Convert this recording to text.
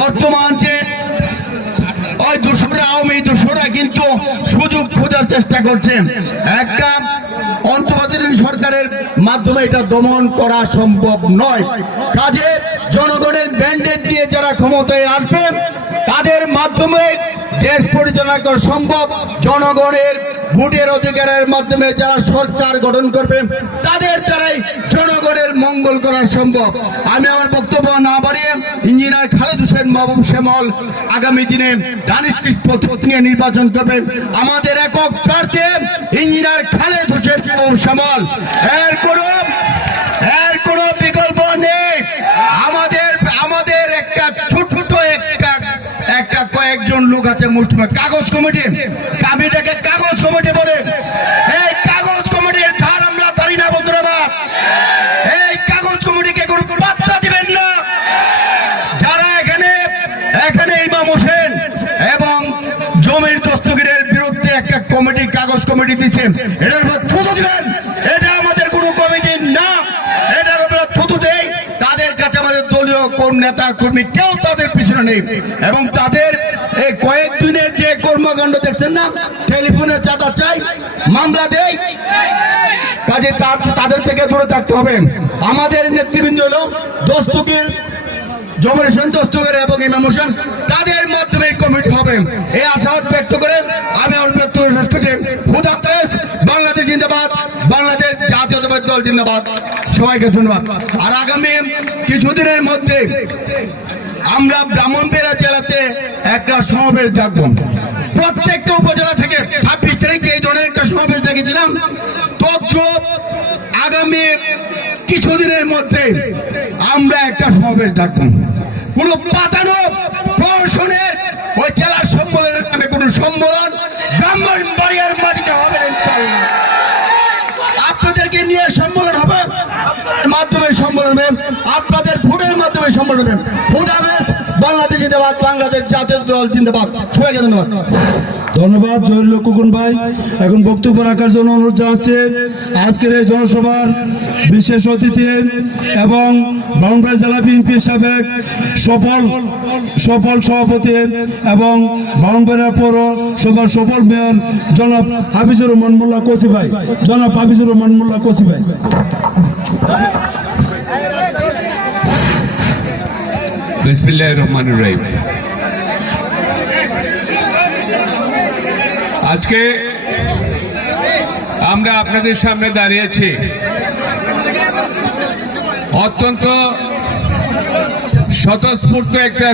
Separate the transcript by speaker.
Speaker 1: বর্তমান যে ওই দুশোরা আওয়ামী দুশোরা কিন্তু সুযোগ খোঁজার চেষ্টা করছেন। একটা অন্তর্বর্তীকালীন সরকারের মাধ্যমে এটা দমন করা সম্ভব নয়। কাজে জনগণের ব্যান্ডেড দিয়ে যারা ক্ষমতায় আসবে, তাদের মাধ্যমে দেশ পরিচালনা করা সম্ভব। জনগণের ভোটের অধিকারের মাধ্যমে যারা সরকার গঠন করবে, তাদের দ্বারাই জনগণের মঙ্গল করা সম্ভব। আমি আমার বক্তব্য না বাড়িয়ে ইঞ্জিনিয়ার মাহবুব শ্যামল আগামী দিনে নিয়ে নির্বাচন করবেন আমাদের একক প্রার্থী ইঞ্জিনিয়ার খালেদ হোসেন মাহবুব শ্যামল। এর কোনো, এর বিকল্প নেই। আমাদের আমাদের একটা ছোট একটা একটা কয়েকজন লোক আছে মুসলিম কাগজ কমিটি। কমিটিটাকে কাগজ কমিটি জমির দস্তগিরের বিরুদ্ধে একটা কমিটি, কাগজ কমিটি দিচ্ছেন। এটার উপর থুতু দিবেন। এটা আমাদের কোনো কমিটি না। এটার উপর থুতু দেই। তাদের কাছে আমাদের দলীয় কোন নেতা, কর্মী কেউ তাদের পিছনে নেই। এবং তাদের এই কয়েক দিনের যে কর্মকাণ্ড দেখছেন না, টেলিফোনে চাঁদা চাই, মামলা দেয় কাজে তার, তাদের থেকে দূরে থাকতে হবে। আমাদের নেতৃবৃন্দ হলো দস্তগির, জমর হোসেন দস্তগির এবং ইমাম হোসেন, তাদের মাধ্যমে কমিটি হবে। এই ব্যক্ত করে আমি আমার বক্তব্য শেষ করছি হুদাফেজ বাংলাদেশ জিন্দাবাদ। বাংলাদেশ জাতীয়তাবাদী দল জিন্দাবাদ। সবাইকে ধন্যবাদ। আর আগামী কিছুদিনের মধ্যে আমরা ব্রাহ্মণবেড়া জেলাতে একটা সমাবেশ ডাকবো প্রত্যেকটা উপজেলা থেকে ছাব্বিশ তারিখে এই ধরনের একটা সমাবেশ দেখেছিলাম। তদ্রুপ আগামী কিছুদিনের মধ্যে আমরা একটা সমাবেশ ডাকবো কোন পাতানো প্রশাসনের ওই সম্মেলন ব্রাহ্মণ মাটিতে হবে আপনাদেরকে নিয়ে সম্মেলন হবে আপনাদের মাধ্যমে সম্মেলন আপনাদের ভোটের মাধ্যমে সম্মেলন ভোট হবে বাংলাদেশ জিন্দাবাদ, বাংলাদেশ জাতীয় দল জিন্দাবাদ। সবাইকে ধন্যবাদ।
Speaker 2: ধন্যবাদ, জহিরুল কুকুন ভাই। এখন বক্তব্য রাখার জন্য অনুরোধ জানাচ্ছে আজকের এই জনসভার বিশেষ অতিথি এবং বাউন্ডারি জেলা বিএনপির সাবেক সফল সফল সভাপতি এবং বাউন্ডারি পৌর সভার সফল মেয়র জনাব হাফিজুর রহমান মোল্লা কোসি ভাই। জনাব হাফিজুর রহমান মোল্লা কোসি ভাই।
Speaker 3: রহমান রহিম। আজকে আমরা আপনাদের সামনে দাঁড়িয়েছি অত্যন্ত স্বতঃস্ফূর্ত একটা